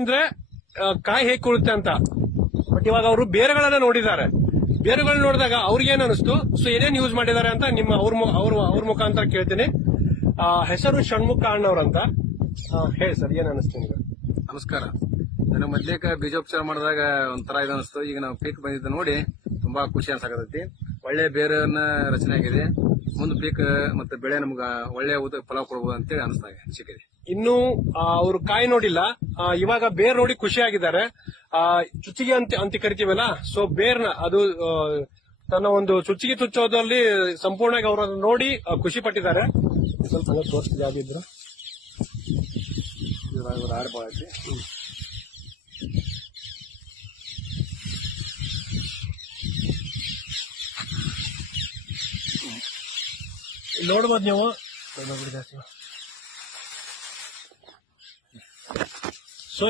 ಅಂದ್ರೆ ಕಾಯಿ ಹೇಗೆ ಕೊಡುತ್ತೆ ಅಂತ. ಬಟ್ ಇವಾಗ ಅವರು ಬೇರುಗಳನ್ನ ನೋಡಿದ್ದಾರೆ. ಬೇರುಗಳನ್ನ ನೋಡಿದಾಗ ಅವ್ರಿಗೆ ಏನ್ ಅನಿಸ್ತು, ಸೊ ಏನೇನ್ ಯೂಸ್ ಮಾಡಿದ್ದಾರೆ ಅಂತ ನಿಮ್ಮ ಅವ್ರ ಮುಖಾಂತರ ಕೇಳ್ತೀನಿ. ಹೆಸರು ಷಣ್ಮುಖ ಅಣ್ಣವ್ರಂತ. ಹೇಳಿ ಸರ್, ಏನ್ ಅನಿಸ್ತು ನಿಮ್ಗೆ? ನಮಸ್ಕಾರ. ನನಗೆ ಮೊದ್ಲೇಕ ಬೀಜೋಪಚಾರ ಮಾಡಿದಾಗ ಒಂಥರ ಇದು ಅನಿಸ್ತು. ಈಗ ನಾವು ಪೀಕ್ ಬಂದಿದ್ದು ನೋಡಿ ತುಂಬಾ ಖುಷಿ ಅನ್ಸಾಕತೈತಿ. ಒಳ್ಳೆ ಬೇರನ್ನ ರಚನೆ ಆಗಿದೆ. ಮುಂದೆ ಪೀಕ್ ಮತ್ತೆ ಬೆಳೆ ನಮ್ಗ ಒಳ್ಳೆ ಫಲ ಕೊಡಬಹುದು ಅಂತೇಳಿ ಅನಿಸಿದೆ. ಇನ್ನು ಅವ್ರು ಕಾಯಿ ನೋಡಿಲ್ಲ, ಇವಾಗ ಬೇರ್ ನೋಡಿ ಖುಷಿ ಆಗಿದ್ದಾರೆ. ಚುಚ್ಚಿಗೆ ಅಂತ ಕರಿತೀವಲ್ಲ, ಸೊ ಬೇರ್ನ ಅದು ತನ್ನ ಒಂದು ಚುಚ್ಚಿಗೆ ಚುಚ್ಚೋದ್ರಲ್ಲಿ ಸಂಪೂರ್ಣವಾಗಿ ಅವರು ನೋಡಿ ಖುಷಿ ಪಟ್ಟಿದ್ದಾರೆ. ಸ್ವಲ್ಪ ತೋರಿಸ್ತಿದೆ ಯಾವ್ದಿದ್ರು ಆಡ್ಬಾರ್ದು. ನೋಡ್ಬೋದು ನೀವು. ಸೊ